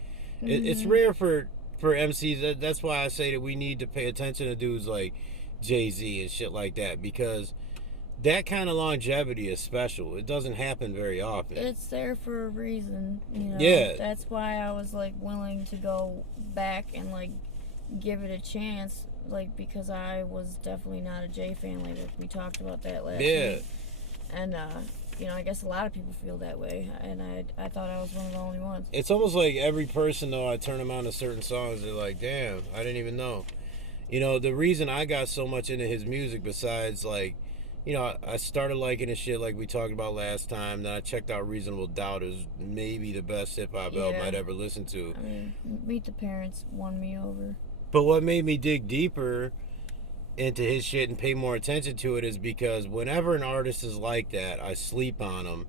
It's rare for MCs. That's why I say that we need to pay attention to dudes like Jay-Z and shit like that, because that kind of longevity is special. It doesn't happen very often. It's there for a reason, you know. Yeah. That's why I was like willing to go back and like give it a chance, like because I was definitely not a Jay fan. Like we talked about that last week. And you know, I guess a lot of people feel that way, and I thought I was one of the only ones. It's almost like every person, though, I turn them on to certain songs, they're like, damn, I didn't even know. You know, the reason I got so much into his music, besides like, you know, I started liking his shit like we talked about last time. Then I checked out Reasonable Doubt as maybe the best hip hop album I'd ever listened to. I mean, Meet the Parents won me over. But what made me dig deeper into his shit and pay more attention to it is because whenever an artist is like that, I sleep on them.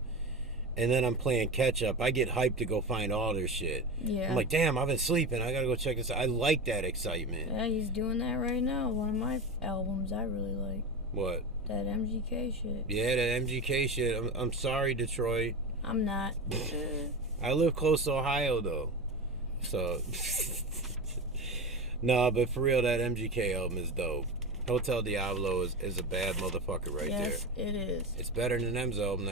And then I'm playing catch up. I get hyped to go find all their shit. Yeah. I'm like, damn, I've been sleeping. I gotta go check this out. I like that excitement. Yeah, he's doing that right now. One of my albums I really like. What? That MGK shit. Yeah, that MGK shit. I'm sorry, Detroit. I'm not. I live close to Ohio, though. So. No, but for real, that MGK album is dope. Hotel Diablo is a bad motherfucker right there. Yes, it is. It's better than M's album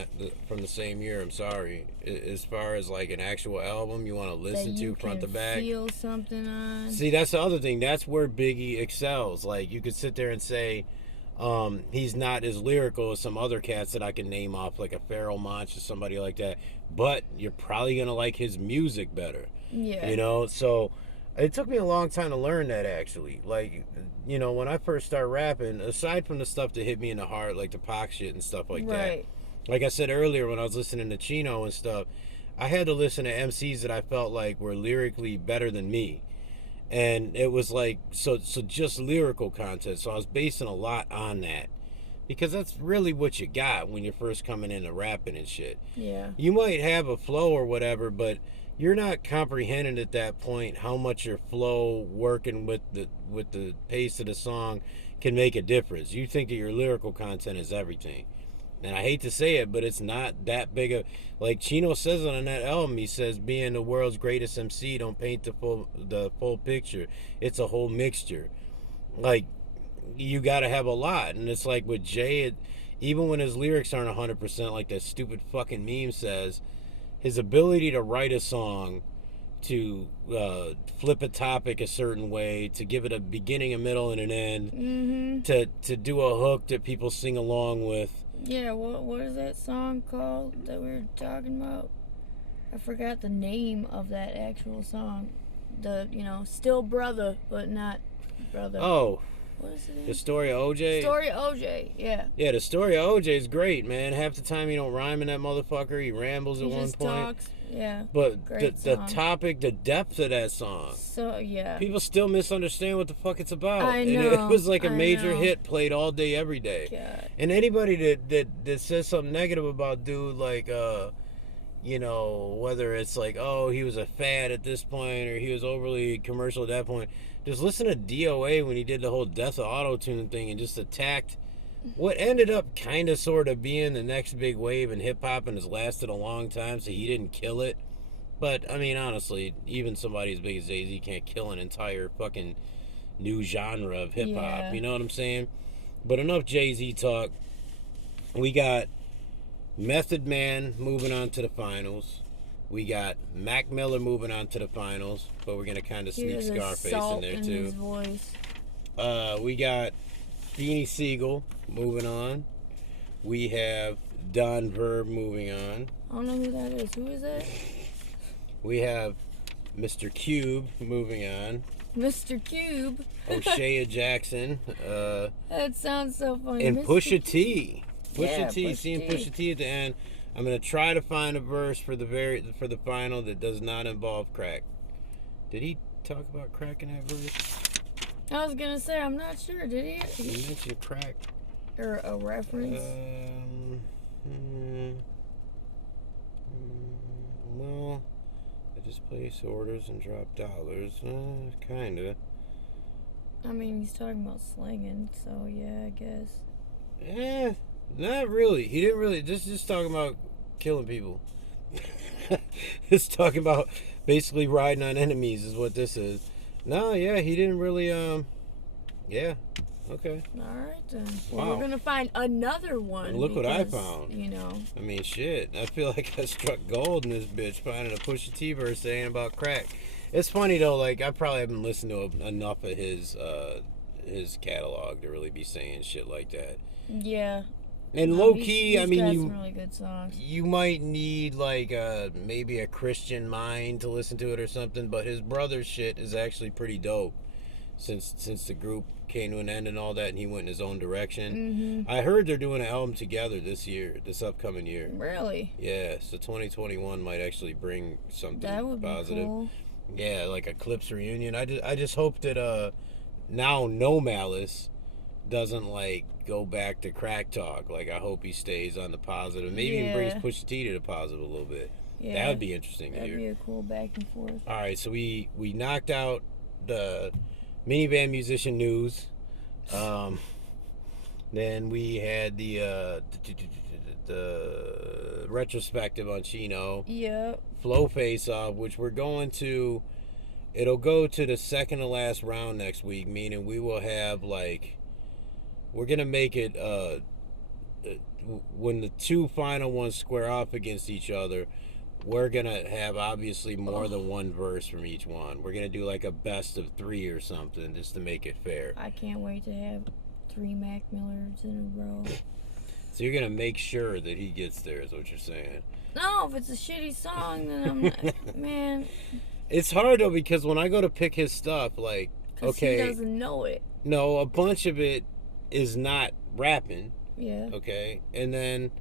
from the same year. I'm sorry. As far as like an actual album you want to listen to front to back. Feel something on. See, that's the other thing. That's where Biggie excels. Like you could sit there and say he's not as lyrical as some other cats that I can name off, like a Pharoah Monch or somebody like that. But you're probably gonna like his music better. Yeah. You know, so. It took me a long time to learn that, actually. Like, you know, when I first started rapping, aside from the stuff that hit me in the heart, like the Pac shit and stuff like that. Like I said earlier, when I was listening to Chino and stuff, I had to listen to MCs that I felt like were lyrically better than me. And it was like, so just lyrical content. So I was basing a lot on that. Because that's really what you got when you're first coming into rapping and shit. Yeah. You might have a flow or whatever, but you're not comprehending at that point how much your flow working with the pace of the song can make a difference. You think that your lyrical content is everything. And I hate to say it, but it's not that big of, like Chino says on that album, he says being the world's greatest MC don't paint the full picture. It's a whole mixture. Like you gotta have a lot. And it's like with Jay, even when his lyrics aren't 100%, like that stupid fucking meme says, his ability to write a song, to flip a topic a certain way, to give it a beginning, a middle, and an end, to do a hook that people sing along with. Yeah, what is that song called that we were talking about? I forgot the name of that actual song. The, still brother, but not brother. Oh. What is it? The Story of OJ? Story of OJ, yeah. Yeah, The Story of OJ is great, man. Half the time he don't rhyme in that motherfucker. He rambles at one point. Talks, yeah. But the topic, the depth of that song. So, yeah. People still misunderstand what the fuck it's about. I know. And it was like a major hit played all day, every day. God. And anybody that says something negative about dude, like, whether it's like, oh, he was a fad at this point or he was overly commercial at that point. Just listen to DOA when he did the whole death of auto-tune thing and just attacked what ended up kind of sort of being the next big wave in hip-hop and has lasted a long time, so he didn't kill it. But, I mean, honestly, even somebody as big as Jay-Z can't kill an entire fucking new genre of hip-hop. Yeah. You know what I'm saying? But enough Jay-Z talk. We got Method Man moving on to the finals. We got Mac Miller moving on to the finals, but we're gonna kind of sneak Scarface in there too. His voice. We got Beanie Sigel moving on. We have Don Verb moving on. I don't know who that is. Who is that? We have Mr. Cube moving on. Mr. Cube. O'Shea Jackson. That sounds so funny. And Mr. Pusha T. Yeah, Seeing Pusha T at the end. I'm gonna try to find a verse for the final that does not involve crack. Did he talk about crack in that verse? I was gonna say, I'm not sure. Did he? He mentioned crack. Or a reference? Well, I just place orders and drop dollars. Kinda. I mean, he's talking about slinging, so yeah, I guess. Not really. He didn't really. Just talking about killing people. Just talking about basically riding on enemies is what this is. No, yeah, he didn't really. Yeah. Okay. All right then. Wow. Well, we're gonna find another one. And look what I found. I mean, shit. I feel like I struck gold in this bitch finding a Pusha T verse saying about crack. It's funny though. Like I probably haven't listened to enough of his catalog to really be saying shit like that. Yeah. And low key, I mean, some really good songs. You might need like maybe a Christian mind to listen to it or something, but his brother's shit is actually pretty dope. since the group came to an end and all that, and he went in his own direction. Mm-hmm. I heard they're doing an album together this upcoming year. Really? Yeah, so 2021 might actually bring something That would be positive. cool. Yeah, like a Clips reunion. I just hope that now No Malice doesn't like go back to crack talk. Like, I hope he stays on the positive. Maybe even brings Pusha T to the positive a little bit. Yeah, that would be interesting to hear. That'd be a cool back and forth. All right, so we knocked out the Minivan Musician news. Then we had the retrospective on Chino. Yep. Flow face off, which we're going to. It'll go to the second to last round next week, meaning we will have like. We're gonna make it when the two final ones square off against each other. We're gonna have obviously more than one verse from each one. We're gonna do like a best of 3 or something just to make it fair. I can't wait to have 3 Mac Millers in a row. So you're gonna make sure that he gets there, is what you're saying. No, if it's a shitty song, then I'm not. Man. It's hard though, because when I go to pick his stuff, like, okay, he doesn't know it. No, a bunch of it is not rapping. Yeah. Okay, and then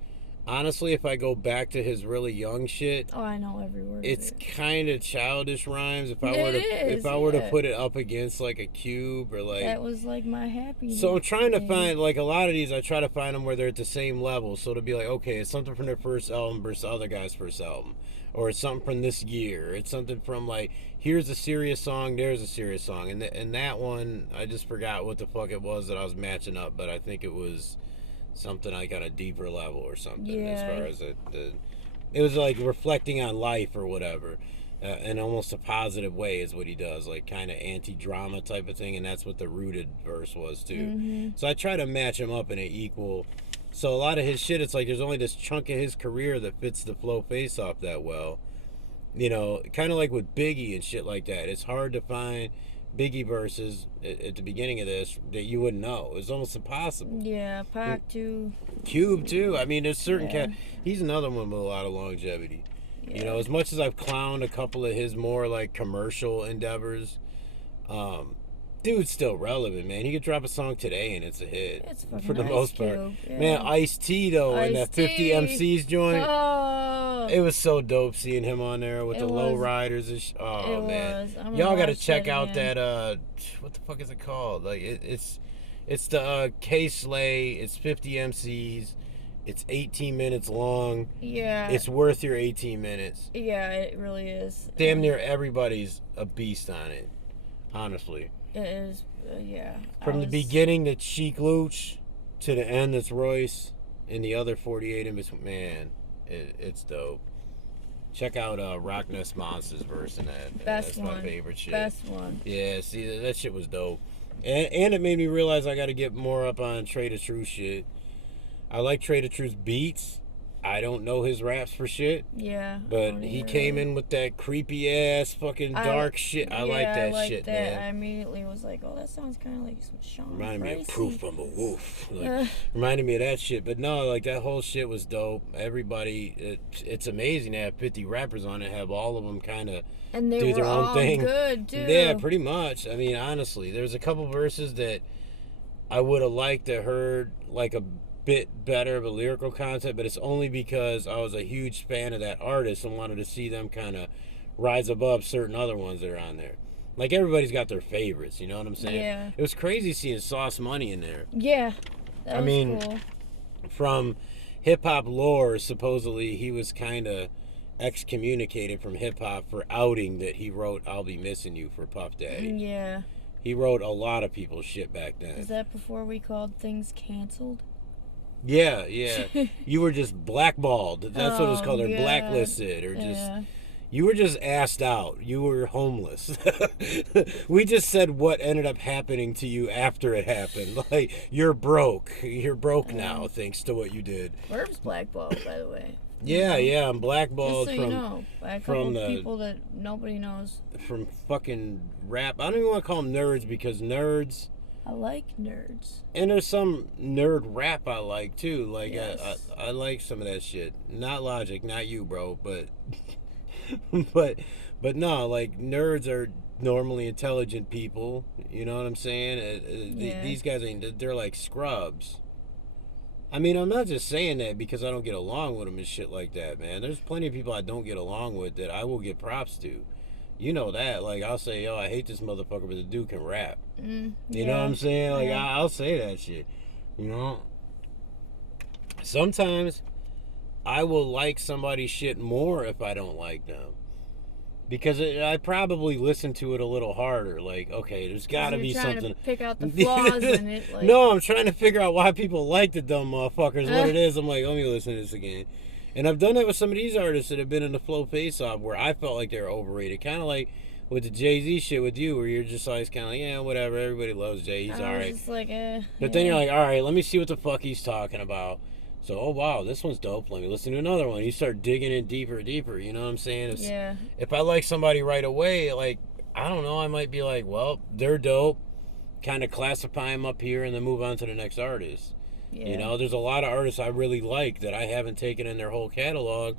honestly, if I go back to his really young shit, oh, I know every word. It's of it. kind of childish rhymes. If I It were is, to put it up against like a Cube or like that was like my happy. So I'm trying to find like a lot of these. I try to find them where they're at the same level. So to be like, okay, it's something from their first album versus the other guy's first album, or it's something from this year. It's something from like, here's a serious song, there's a serious song, and that one I just forgot what the fuck it was that I was matching up, but I think it was something like on a deeper level or something. As far as it was like reflecting on life or whatever. In almost a positive way is what he does, like kind of anti-drama type of thing, and that's what the Rooted verse was too. Mm-hmm. So I try to match him up in an equal. So a lot of his shit, it's like there's only this chunk of his career that fits the flow face off that well. You know, kind of like with Biggie and shit like that. It's hard to find Biggie verses at the beginning of this that you wouldn't know. It's almost impossible. Yeah, Pac too. Cube too. I mean, there's certain he's another one with a lot of longevity. Yeah. You know, as much as I've clowned a couple of his more like commercial endeavors, dude's still relevant, man. He could drop a song today and it's a hit. It's for the most part. Yeah. Man, Ice-T though, and that 50 MCs joint. Oh, it was so dope seeing him on there with the low riders and oh man. Y'all gotta check out that what the fuck is it called? Like it's the K-Slay, it's 50 MCs. It's 18 minutes long. Yeah. It's worth your 18 minutes. Yeah, it really is. Damn near everybody's a beast on it. Honestly. It is, yeah. From the beginning, the Cheek Looch, to the end, that's Royce, and the other 48 in between. Man, it's dope. Check out Rock Nest Monster's verse in that. That's my favorite shit. Best one. Yeah, see, that shit was dope. And it made me realize I got to get more up on Trader True shit. I like Trader True's beats. I don't know his raps for shit. Yeah. But he came in with that creepy ass fucking dark shit. I like that shit, man. I immediately was like, oh, that sounds kind of like some Sean Reminded me of Tracy. Proof I'm a Wolf. Like, reminded me of that shit. But no, like that whole shit was dope. Everybody, it's amazing to have 50 rappers on it, have all of them kind of do their own thing. Good, too. Yeah, pretty much. I mean, honestly, there's a couple verses that I would have liked to heard like a bit better of a lyrical content, but it's only because I was a huge fan of that artist and wanted to see them kind of rise above certain other ones that are on there. Like, everybody's got their favorites, you know what I'm saying? Yeah. It was crazy seeing Sauce Money in there. Yeah, that was cool. From hip-hop lore, supposedly he was kind of excommunicated from hip-hop for outing that he wrote I'll Be Missing You for Puff Daddy. Yeah. He wrote a lot of people's shit back then. Is that before we called things canceled? Yeah. You were just blackballed. That's what it was called, or blacklisted, or just you were just asked out. You were homeless. We just said what ended up happening to you after it happened. Like, you're broke. You're broke now, thanks to what you did. Verb's blackballed, by the way. Yeah, I'm blackballed just so you know, by a couple of people that nobody knows. From fucking rap. I don't even want to call them nerds, because nerds. I like nerds. And there's some nerd rap I like too. Like, yes. I like some of that shit. Not Logic, not you, bro, but but no, like, nerds are normally intelligent people. You know what I'm saying? Yeah. These guys ain't. They're like scrubs. I mean, I'm not just saying that because I don't get along with them and shit like that, man. There's plenty of people I don't get along with that I will give props to. You know that. Like, I'll say, yo, I hate this motherfucker, but the dude can rap. You know what I'm saying? Like, Yeah. I'll say that shit. You know? Sometimes I will like somebody's shit more if I don't like them. Because I probably listen to it a little harder. Like, okay, there's got to be something. To pick out the flaws in it. Like... No, I'm trying to figure out why people like the dumb motherfuckers. What it is, I'm like, let me listen to this again. And I've done that with some of these artists that have been in the Flow Face-Off where I felt like they were overrated. Kind of like with the Jay-Z shit with you, where you're just always kind of like, yeah, whatever. Everybody loves Jay. He's all right. Just like, But then you're like, all right, let me see what the fuck he's talking about. So, oh, wow, this one's dope. Let me listen to another one. You start digging in deeper, you know what I'm saying? If I like somebody right away, like, I don't know, I might be like, well, they're dope. Kind of classify them up here and then move on to the next artist. Yeah. You know, there's a lot of artists I really like that I haven't taken in their whole catalog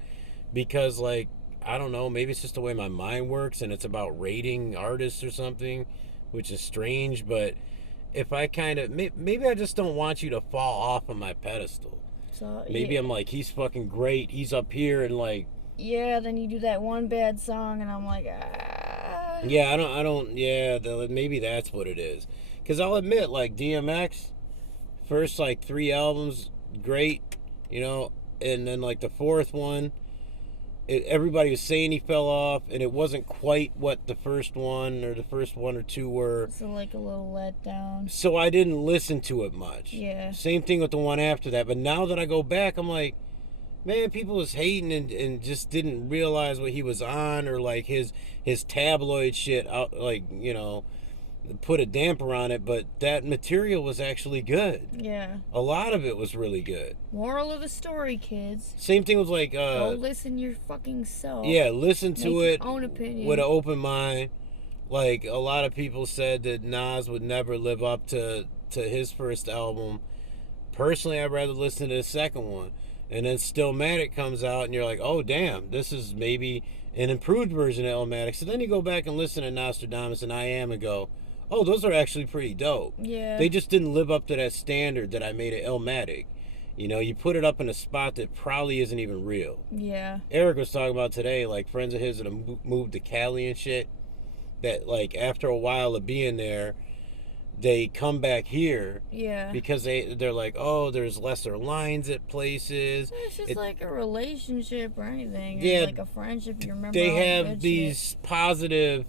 because, like, I don't know, maybe it's just the way my mind works and it's about rating artists or something, which is strange. But if I kind of, maybe I just don't want you to fall off of my pedestal. So, maybe I'm like, he's fucking great. He's up here and like. Yeah, then you do that one bad song and I'm like, ah. Yeah, I don't, yeah, maybe that's what it is. Because I'll admit, like, DMX, first, like, 3 albums, great, you know, and then, like, the 4th one, everybody was saying he fell off, and it wasn't quite what the first one or the first 1 or 2 were. So, like, a little letdown. So I didn't listen to it much. Yeah. Same thing with the one after that, but now that I go back, I'm like, man, people was hating and just didn't realize what he was on, or, like, his tabloid shit, out, like, you know, put a damper on it, but that material was actually good. Yeah. A lot of it was really good. Moral of the story, kids. Same thing with like go listen your fucking self. Yeah, listen to it your own opinion with an open mind. Like a lot of people said that Nas would never live up to his first album. Personally, I'd rather listen to the second one. And then Stillmatic comes out and you're like, oh damn, this is maybe an improved version of Illmatic. So then you go back and listen to Nostradamus and I Am and go, oh, those are actually pretty dope. Yeah. They just didn't live up to that standard that I made at Illmatic. You know, you put it up in a spot that probably isn't even real. Yeah. Eric was talking about today, like, friends of his that have moved to Cali and shit, that, like, after a while of being there, they come back here. Yeah. Because they're like, oh, there's lesser lines at places. It's just like a relationship or anything. Yeah. Or like a friendship, you remember They all the have good these shit. positive...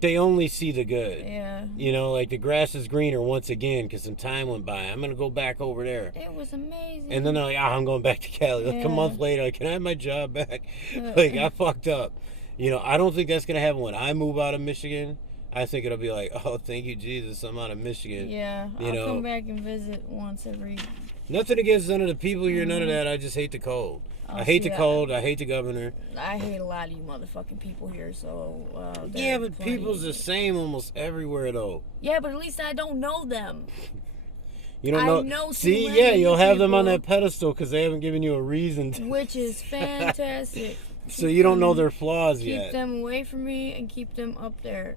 They only see the good. Yeah. You know, like the grass is greener once again because some time went by. I'm going to go back over there. It was amazing. And then they're like, I'm going back to Cali. Like a month later, like, can I have my job back? Like, I fucked up. You know, I don't think that's going to happen when I move out of Michigan. I think it'll be like, oh, thank you, Jesus, I'm out of Michigan. Yeah, I'll come back and visit once every... Nothing against none of the people here, none of that. I just hate the cold. I hate the cold. I hate the governor. I hate a lot of you motherfucking people here, so... yeah, but people's the same almost everywhere, though. Yeah, but at least I don't know them. You don't know. I know See, yeah, you'll have them on that pedestal because they haven't given you a reason to. Which is fantastic. So you don't know their flaws yet. Keep them away from me and keep them up there.